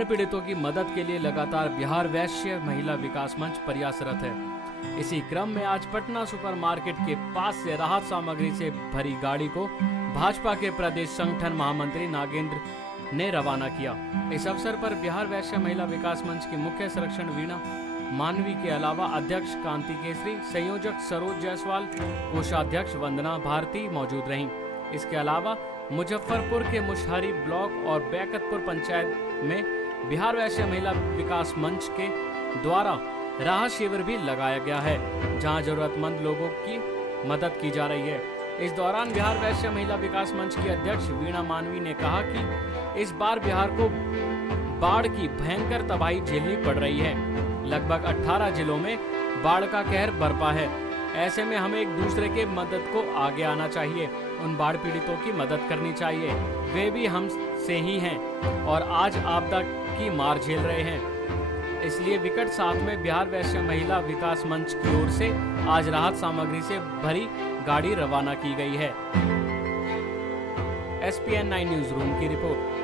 बाढ़ पीड़ितों की मदद के लिए लगातार बिहार वैश्य महिला विकास मंच प्रयासरत है। इसी क्रम में आज पटना सुपरमार्केट के पास से राहत सामग्री से भरी गाड़ी को भाजपा के प्रदेश संगठन महामंत्री नागेंद्र ने रवाना किया। इस अवसर पर बिहार वैश्य महिला विकास मंच की मुख्य संरक्षण वीणा मानवी के अलावा अध्यक्ष कांति केसरी, संयोजक सरोज जायसवाल, कोषाध्यक्ष वंदना भारती मौजूद रहीं। इसके अलावा मुजफ्फरपुर के मुशहरी ब्लॉक और बैकतपुर पंचायत में बिहार वैश्य महिला विकास मंच के द्वारा राहत शिविर भी लगाया गया है, जहां जरूरतमंद लोगों की मदद की जा रही है। इस दौरान बिहार वैश्य महिला विकास मंच की अध्यक्ष वीणा मानवी ने कहा कि इस बार बिहार को बाढ़ की भयंकर तबाही झेलनी पड़ रही है। लगभग 18 जिलों में बाढ़ का कहर बरपा है। ऐसे में हमें एक दूसरे के मदद को आगे आना चाहिए, उन बाढ़ पीड़ितों की मदद करनी चाहिए। वे भी हम से ही हैं और आज आपदा की मार झेल रहे हैं। इसलिए विकट साथ में बिहार वैश्य महिला विकास मंच की ओर से आज राहत सामग्री से भरी गाड़ी रवाना की गई है। SPN 9 न्यूज रूम की रिपोर्ट।